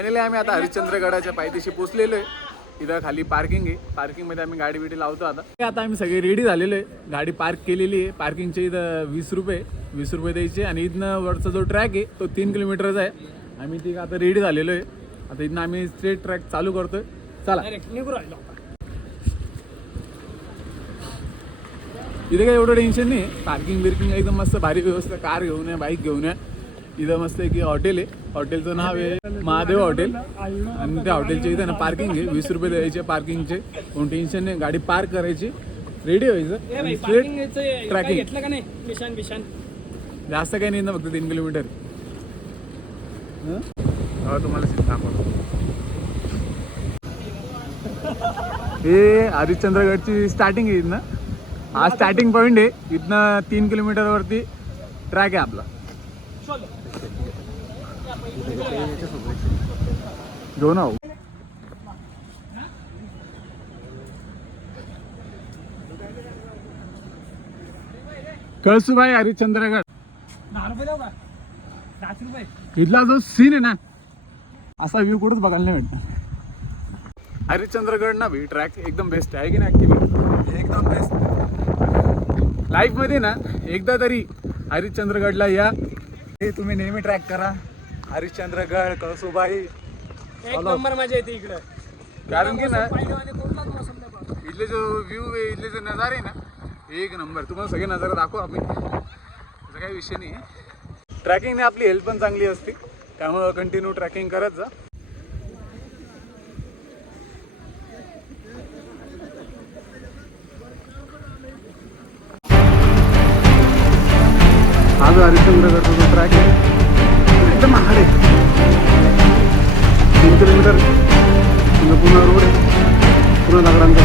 Finally आम्ही आता हरिश्चंद्रगडाच्या पायथ्याशी पोहोचलेलो आहे. इथं खाली पार्किंग आहे, पार्किंगमध्ये आम्ही गाडी बिडी लावतो. आता आम्ही सगळे रेडी झालेलो आहे, गाडी पार्क केलेली आहे. पार्किंगचे इथं 20 रुपये द्यायचे आणि इथनं वरचा जो ट्रॅक आहे तो 3 किलोमीटरचा आहे. आम्ही ती आता रेडी झालेलो आहे. आता इथनं आम्ही स्ट्रेट ट्रॅक चालू करतोय. चला इथे काही एवढं टेन्शन नाही, पार्किंग बिर्किंग एकदम मस्त भारी व्यवस्था. कार घेऊन या, बाईक घेऊन या. इथं मस्त एक हॉटेल आहे, हॉटेलचं नाव आहे महादेव हॉटेल आणि त्या हॉटेलच्या इथं ना पार्किंग आहे. 20 रुपये द्यायचे पार्किंगचे, कोण टेन्शन नाही. गाडी पार्क करायची, रेडी व्हायचं, स्ट्रेट ट्रॅकिंग. जास्त काही नाही ना, फक्त 3 किलोमीटर. तुम्हाला दाखवतो हे हरिश्चंद्रगडची स्टार्टिंग आहे इथनं. हा स्टार्टिंग पॉईंट आहे. इथनं 3 किलोमीटरवरती ट्रॅक आहे आपला. घेऊन आहो. कळसूबाई हरिश्चंद्रगड. इथला जो सीन आहे ना, असा व्ह्यू कुठंच बघायला नाही भेटत. हरिश्चंद्रगड ना भाई ट्रॅक एकदम बेस्ट आहे की नाही? ॲक्च्युली एकदम बेस्ट. लाईफ मध्ये ना एकदा तरी हरिश्चंद्रगडला या. हे तुम्ही नेहमी ट्रॅक करा. हरिश्चंद्रगड, कळसूबाई एक नंबर मजा येते इकडे. कारण की ना इथले जो व्ह्यू आहे, इथले जो नजारे आहे ना, एक नंबर. तुम्हाला सगळे नजारे दाखवू आम्ही, त्याचा काही विषय नाही आहे. ट्रॅकिंगने आपली हेल्थ पण चांगली असते, त्यामुळं कंटिन्यू ट्रॅकिंग करत जा. हा जो हरिश्चंद्रगडचा जो ट्रॅक आहे एकदम महाड आहे. 3 किलोमीटर पूर्ण रोड आहे, पूर्ण दगडांचा.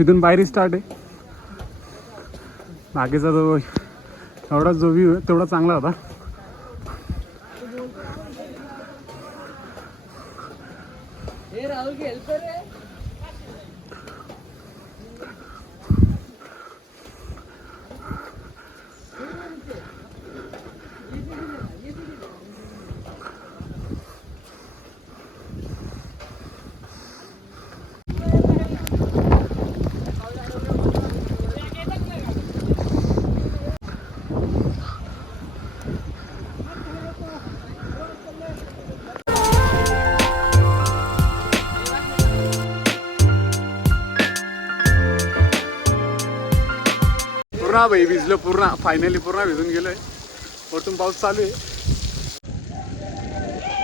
इथून पायरी स्टार्ट आहे. बाकीचा जो एवढाच जो व्ह्यू आहे तेवढा चांगला होता. पूर्ण भाई भिजलो, पूर्ण फायनली पूर्ण भिजून गेलोय. वरतून पाऊस चालू आहे.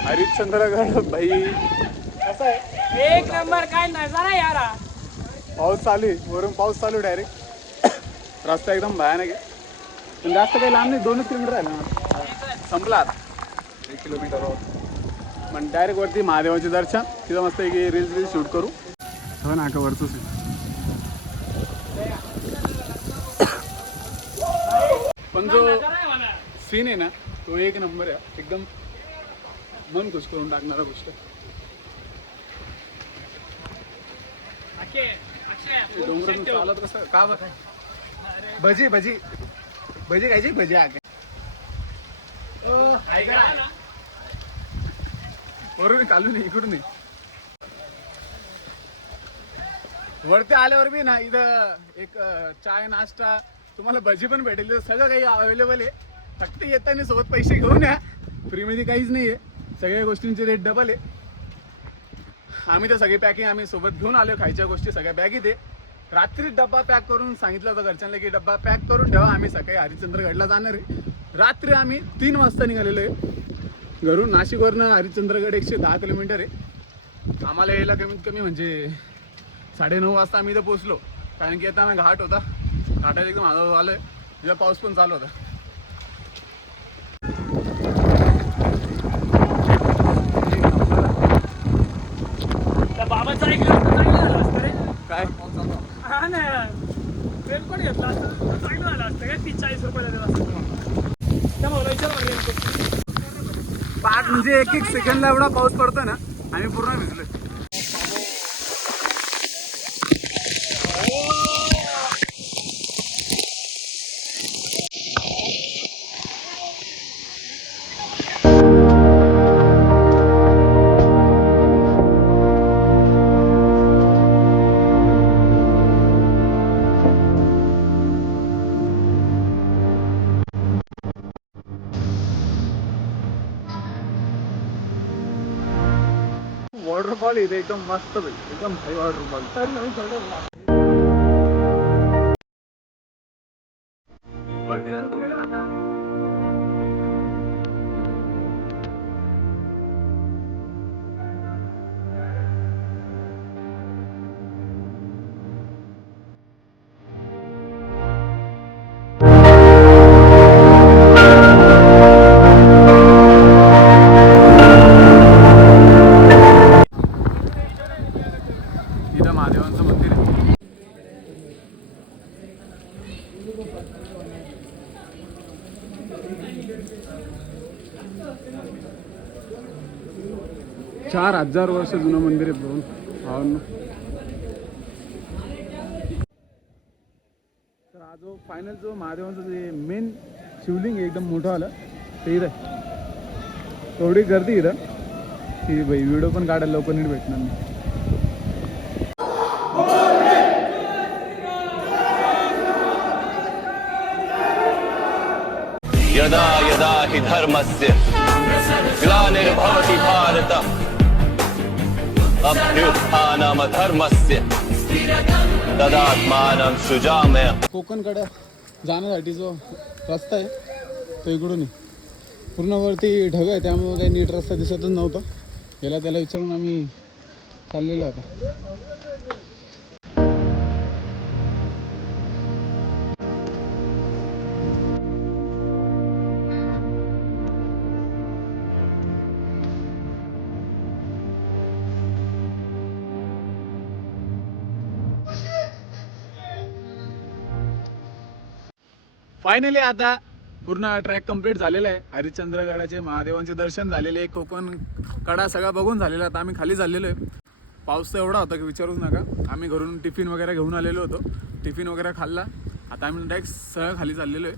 हरिश्चंद्रगड भाई कसं आहे, एक नंबर. काय नजारा यार. पाऊस चालू आहे, वरून पाऊस चालू डायरेक्ट. रस्ता एकदम भयानक आहे, पण जास्त काही लांब नाही. 2 किलोमीटर आहे ना, संपला आता 1 किलोमीटरवर. पण डायरेक्ट वरती महादेवाचे दर्शन. तिथं मस्त एक रील्स शूट करू. हो ना, का वरचंच आहे. पण जो सीन आहे ना तो एक नंबर आहे, एकदम मन खुश करून टाकणारा गोष्ट. डोंगरातून चालत कसं का बघा. भजी भजी भजी खायची. भजी वरून चालू नाही, इकडून नाही. वरती आल्यावर बी ना इथं एक चाय नाश्ता, तुम्हाला भजी पण भेटेल, सगळं काही अवेलेबल आहे. फक्त येताना सोबत पैसे घेऊन या. फ्रीमध्ये काहीच नाही आहे, सगळ्या गोष्टींचे रेट डबल आहे. आम्ही तर सगळी पॅकिंग आम्ही सोबत घेऊन आलो, खायच्या गोष्टी सगळ्या बॅगीत आहे. रात्री डब्बा पॅक करून सांगितलं होतं घरच्यांना की डब्बा पॅक करून ठेवा, आम्ही सकाळी हरिश्चंद्रगडला जाणार आहे. रात्री आम्ही 3 वाजता निघालेलो आहे घरून. नाशिकवरनं हरिश्चंद्रगड 110 किलोमीटर आहे. आम्हाला यायला कमीत कमी म्हणजे 9:30 वाजता आम्ही इथं पोचलो, कारण की आता घाट होता. घाटात एकदम हळूहळू आलोय, जेव्हा पाऊस पण चालू होता. बाबाचा ऐकलं चांगलं झालं असतं रे. काय हा ना, ट्रेन पण घेतला असतं चांगलं झालं असतं. काय 30-40 रुपयाला दिला असतं. त्यामुळे पाच म्हणजे 1-1 सेकंडला एवढा पाऊस पडतो ना, आम्ही पूर्ण भिजलोय. वॉटरफॉल इथे एकदम मस्त भेटतो, एकदम भारी वॉटरफॉल. इथं महादेवांचं मंदिर आहे. चार 1000 वर्ष जुनं मंदिर आहे बघून भावांनो. तर हा जो फायनल जो महादेवांचं जे मेन शिवलिंग आहे एकदम मोठं आलं ते इथं आहे. थोडी गर्दी इथं की भाई व्हिडिओ पण काढायला लवकर नीट भेटणार नाही. यदा यदा हि धर्मस्य ग्लानिर्भवति भारत अभ्युत्थानमधर्मस्य तदात्मानं सृजाम्य. कोकणकडे जाण्यासाठी जो रस्ता आहे तो इकडून आहे. पूर्ण वरती ढग आहे त्यामुळे काही नीट रस्ता दिसतच नव्हता. याला त्याला विचारून आम्ही चाललेलो आता. फायनली आता पूर्ण ट्रॅक कंप्लीट झालेला आहे. हरिश्चंद्रगडाचे महादेवांचे दर्शन झालेले आहे. कोकण कडा सगळा बघून झालेला. आता आम्ही खाली चाललेलो आहे. पाऊस तर एवढा होता की विचारूच नका. आम्ही घरून टिफिन वगैरे घेऊन आलेलो होतो. टिफिन वगैरे खाल्ला. आता आम्ही डायरेक्ट सगळं खाली चाललेलो आहे.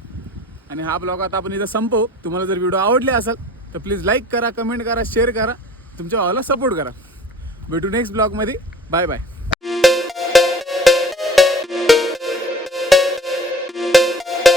आणि हा ब्लॉग आता आपण इथं संपवू. तुम्हाला जर व्हिडिओ आवडले असेल तर प्लीज लाईक करा, कमेंट करा, शेअर करा, तुमच्या भावाला सपोर्ट करा. भेटू नेक्स्ट ब्लॉगमध्ये. Bye bye.